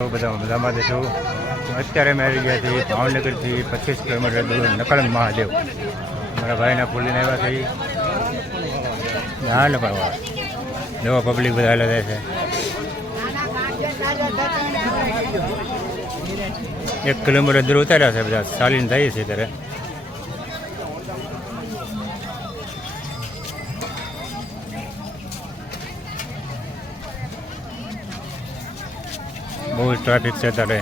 બધા મજામાં છું. અત્યારે અમે આવી ગયા છીએ ભાવનગરથી 25 કિલોમીટર દૂર નકળંગ મહાદેવ. મારા ભાઈના ફૂલીને આવ્યા છે. હા ને પાવા નવા પબ્લિક બધા હાલે જાય છે. 1 કિલોમીટર દૂર ઉતાર્યા છે બધા ચાલીને જઈએ છીએ ત્યારે. બહુ ટ્રાફિક છે અત્યારે.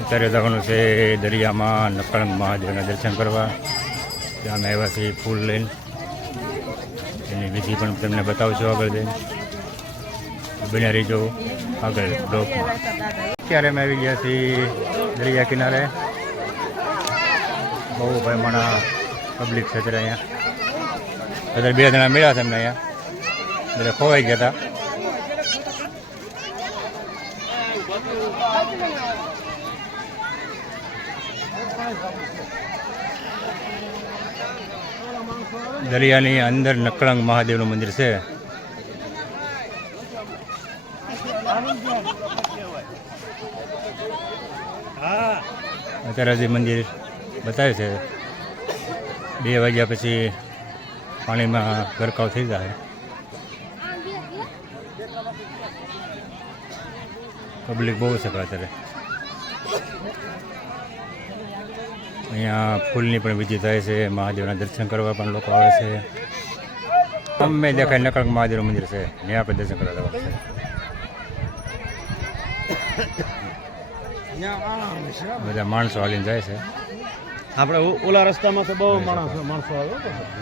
અત્યારે જવાનું છે દરિયામાં નકળંગ મહાદેવના દર્શન કરવા. ત્યાં અમે આવ્યા છીએ ફૂલ લઈને. એની વિધિ પણ તમને બતાવશું આગળ જઈને. બન્યા રહીજો આગળ બ્લોકમાં. અત્યારે અમે આવી ગયા છીએ દરિયા કિનારે. બહુ પ્રમાણમાં પબ્લિક છે અત્યારે અહીંયા. અત્યારે 2 જણા મળ્યા છે અમને અહીંયા. બધા ખોવાઈ ગયા હતા. દરિયાની અંદર નકળંગ મહાદેવનું મંદિર છે. અત્યારે જે મંદિર બતાવે છે 2 વાગ્યા પછી પાણીમાં ગરકાવ થઈ જાય. પબ્લિક બહુ છે અત્યારે. અહીંયા ફૂલની પણ વિધિ થાય છે. મહાદેવના દર્શન કરવા પણ લોકો આવે છે. અમે દેખાય નકળંગ મહાદેવનું મંદિર છે. ત્યાં આપણે દર્શન કરવા જવાનું છે. બધા માણસો હાલીને જાય છે. આપણે ઓલા રસ્તામાં તો બહુ માણસો આવે.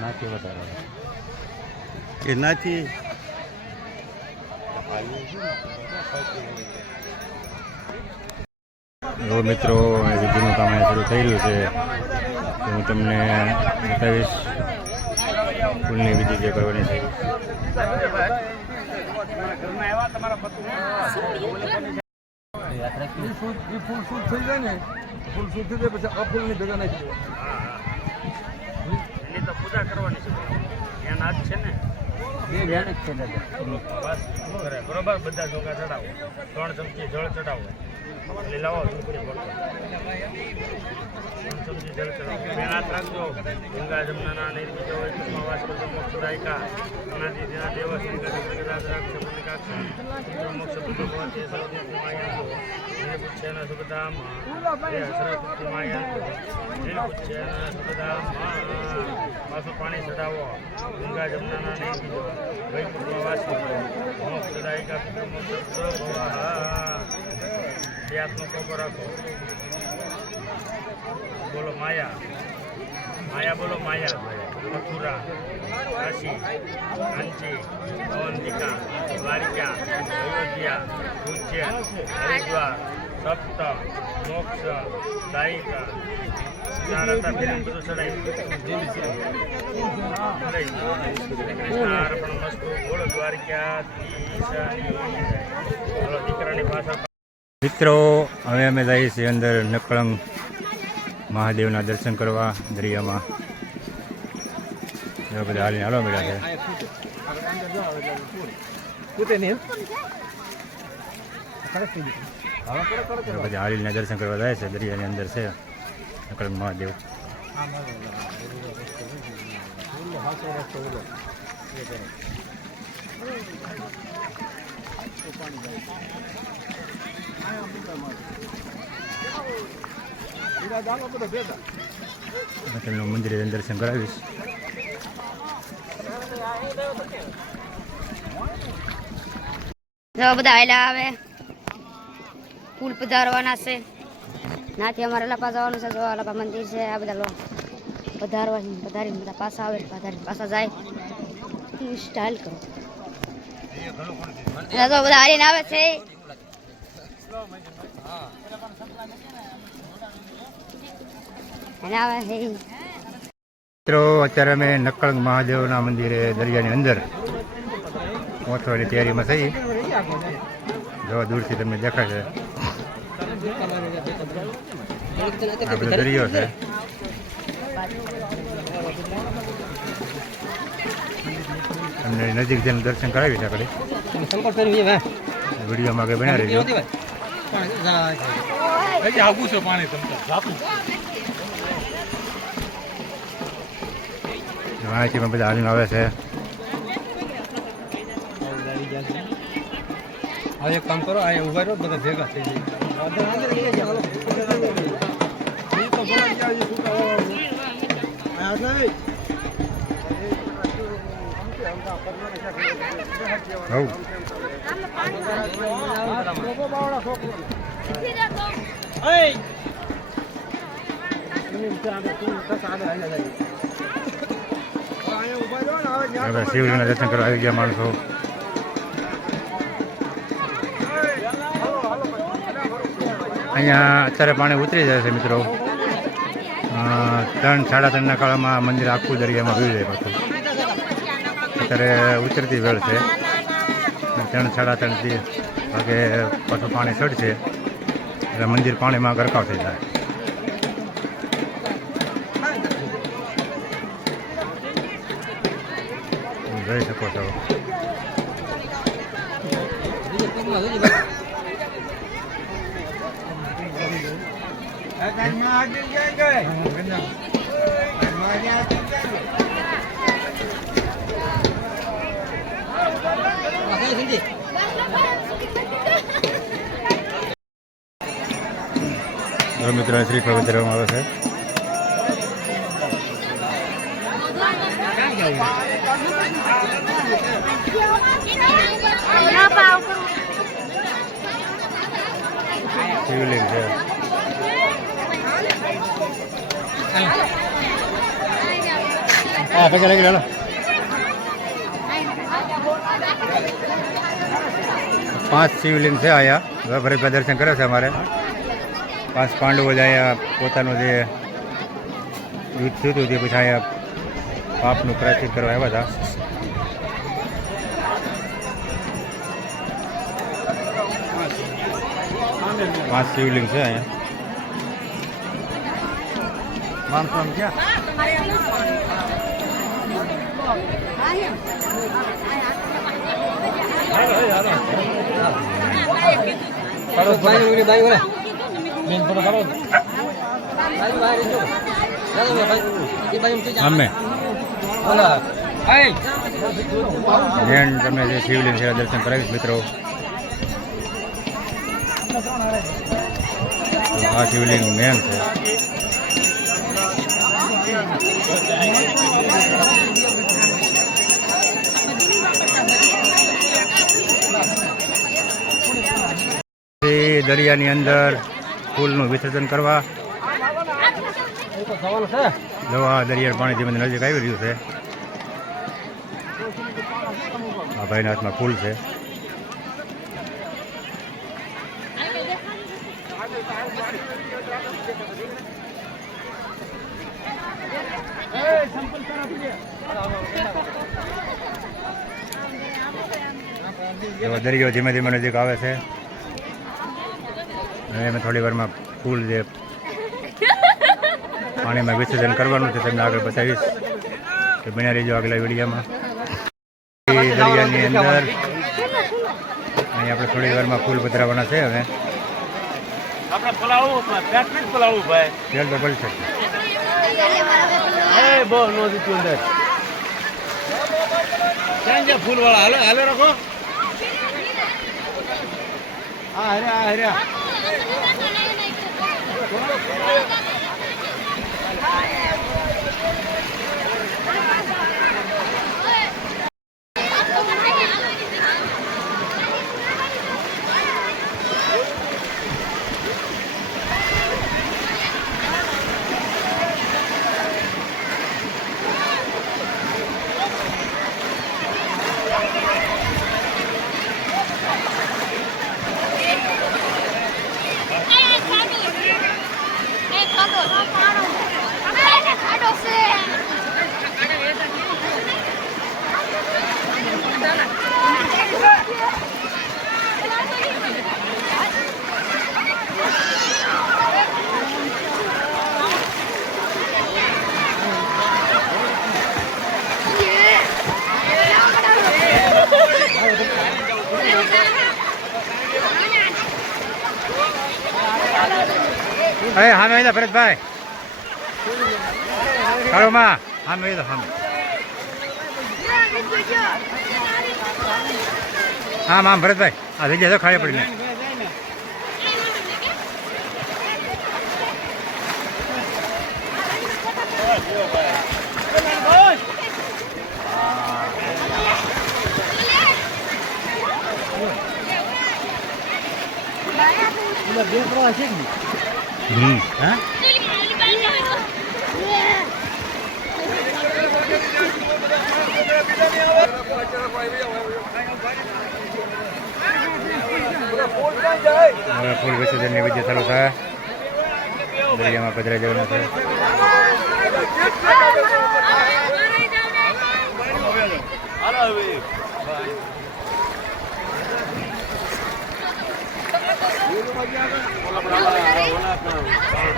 નાથી બતાવે એ નાથી મિત્રો વિધિનું કામ શરૂ થઈ રહ્યું છે. હું તમને બતાવીશ ફૂલની વિધિ જે કરવાની છે. ફૂલ શૂટ થઈ જાય ને, ફૂલ શૂટ થઈ જાય પછી આ ફૂલની ભેગા નાખી એની તો પૂજા કરવાની છે. ધ્યાન આજ છે ને એ ધ્યાન જ છે દાદા. બસ કરે બરોબર. બધા ચોખા ચડાવો. 3 ચમચી જળ ચડાવો. એટલે લાવો 3 ચમચી જળ ચડાવો. મેણાત રાખજો. ગંગા જમનાના નિર્મિતો હોય ચુષ્મા વાસ્કો મોક્ષદાયકા અનાદિ દિના દેવ સંગા જગદાદ રાક્ષ મનિકાક્ષ મોક્ષ બુદ્ધ ભવતી સર્વદેવ માયા ને પુચ્છેના સુખધામ એ સરસ્વતી માયા ને પુચ્છેના સુખધામ પાછું પાણી ચડાવો. ગંગા જમનાના નિર્મિતો વૈકુંઠ વાસ્કો મોક્ષદાયકા મોક્ષ હાથનો કોકો રાખો. બોલો માયા. માયા બોલો માયા. મથુરા, કાશી, કાંચી, અવંતિકા, દ્વારિકા, અયોધ્યા, ઉજ્જૈન, હરિદ્વાર, સપ્ત, મોક્ષ, દાયિકા. 4 હતા ફેરી બધું ચડાવી. કૃષ્ણાર્પણ મસ્તુ. બોલો દ્વારિકા બોલો દીકરાની ભાષા. મિત્રો હવે અમે જઈએ છીએ અંદર નકળંગ મહાદેવના દર્શન કરવા દરિયામાં. એવા બધા હાલીને હાલવા મળ્યા છે. બધા હાલીને દર્શન કરવા જાય છે. દરિયાની અંદર છે નકળંગ મહાદેવ. તમને મંદિરે દર્શન કરાવીશ. બધા આયલા આવે. ફૂલ પધારવાના છે. નાથી અમારે લપા જવાનું છે. જો લપા મંદિર છે. આ બધા પધારીને બધા પાછા આવે. પાછા જાય. સ્ટાઇલ કરો. બધા હારીને આવે છે. મિત્રો અત્યારે અમે નકળંગ મહાદેવના મંદિરે દરિયાની અંદર પહોંચવાની તૈયારીમાં થઈ. જો દૂરથી તમને દેખાય છે આ બધો દરિયો છે. તમને નજીક જઈને દર્શન કરાવી શકડે વિડીયોમાં આગળ બના રહીજો. અહીંથી પણ બધા હાલીને આવે છે. હવે એક કામ કરો, આ ઉભા રહો, બધા ભેગા થઈ જાય. હઉ હવે શિવજીના દર્શન કરવા આવી ગયા માણસો. અહીંયા અત્યારે પાણી ઉતરી જાય છે મિત્રો. 3-3:30ના કાળમાં મંદિર આખું દરિયામાં ભીડ જાય પાછું. અત્યારે ઉતરતી વેળ છે. 3-3:30 વાગે પાછું પાણી ચડશે એટલે મંદિર પાણીમાં ગરકાવ થઈ જાય. જોઈ શકો છો. મિત્રો શ્રીફળ વધારવામાં આવે છે. શિવલિંગ છે. પૈસા લઈ લો. 5 શિવલિંગ છે અહીંયા. ફરી દર્શન કરે છે અમારે. 5 પાંડવો જ અહીંયા પોતાનું જે યુદ્ધ થયું હતું તે પછી અહીંયા પાપનું પ્રાયશ્ચિત કરવા આવ્યા હતા. પાંચ શિવલિંગ છે અહીંયા. માણસો આમ ક્યાં અમે મેન તમને જે શિવલિંગ છે દર્શન કરાવીશ મિત્રો. આ શિવલિંગ મેન છે. દરિયાની અંદર ફૂલનું વિસર્જન કરવા દવા દરિયા પાણી ધીમે નજીક આવી રહ્યું છે. આ ભાઈના હાથમાં ફૂલ છે. દરિયો ધીમે ધીમે નજીક આવે છે. હવે અમે થોડી વારમાં ફૂલ જે પાણીમાં વિસર્જન કરવાનું છે તમને આગળ બતાવીશ કે બન્યા રહીજો આગલા વિડીયોમાં. દરિયાની અંદર અહીં આપણે થોડી વારમાં ફૂલ પધરાવવાના છે. હવે તેલ તો પડી શકે. ફૂલ વાળા હાલે હાલે રાખો. હા હર્યા હર્યા અરે સામે આવી જાઓ ભરતભાઈ. હાલો માં સામે આવી જાઓ સામે. આમ આમ ભરતભાઈ આ જગ્યા તો ખાલી પડીને. હા હવે ફૂલ વિસર્જનની વિધિ ચાલુ થાય. દરિયામાં પધરાઈ જવાનું છે.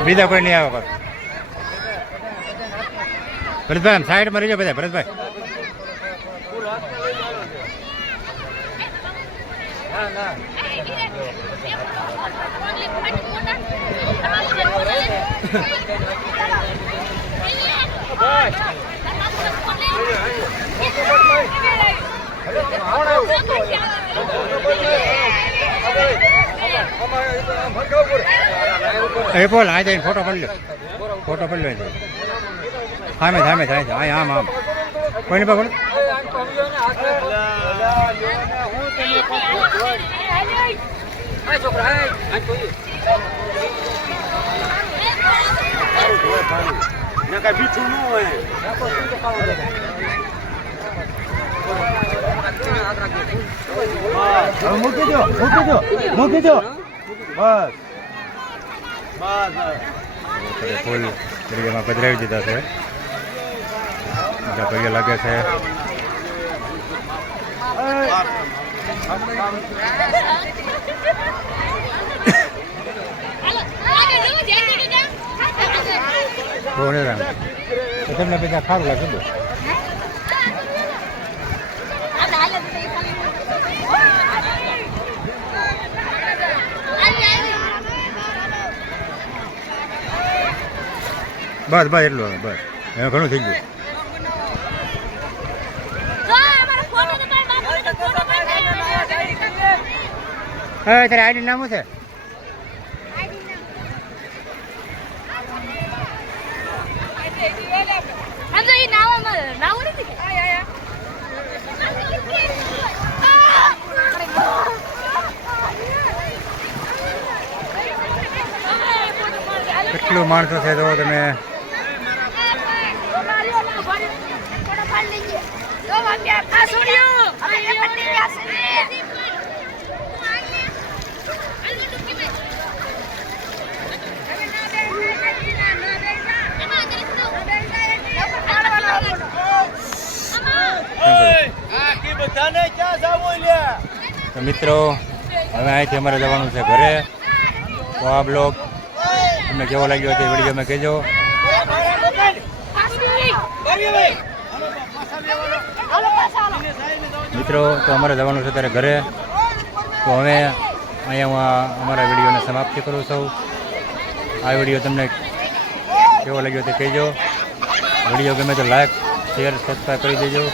બીજા કોઈ નહીં આવે પાછું. ભરતભાઈ આમ સાઈડમાં રહી જાઓ બધા. ભરતભાઈ એ બોલ આ જઈને ફોટો પડી લો. ફોટો પડી લો સામે સામે થાય છે. હા આમ આમ કોઈ નહીં પકડ. મૂકી દો મૂકી દો બસ. ફૂલ દરિયામાં પધરાવી દીધા છે. બધા પગે લાગે છે. બહુ નહીં રામ તમને બધા સારું લાગે છે. બસ બસ એટલું હવે બસ હવે ઘણું થઈ ગયું. હવે તારે આઈડી નામ શું છે? કેટલું માણસો છે તો તમે. તો મિત્રો હવે અહીંથી અમારે જવાનું છે ઘરે. તો આ બ્લોગ તમને કેવો લાગ્યો તે વિડીયોમાં કહેજો. મિત્રો તો અમારે જવાનું છે ત્યારે ઘરે. તો હવે અહીંયા હું અમારા વિડીયોને સમાપ્તિ કરું છું. આ વિડીયો તમને કેવો લાગ્યો તે કહેજો. વિડીયો ગમે તો લાઈક શેર સબસ્ક્રાઈબ કરી દેજો.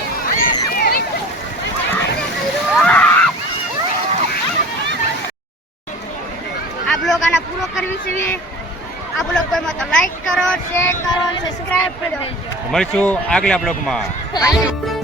આ બ્લોગ આના પૂરો કરવી છે. આ બ્લોગ ગમે તો લાઈક કરો, શેર કરો, સબસ્ક્રાઇબ કરો. મળીશું આગલા બ્લોગમાં.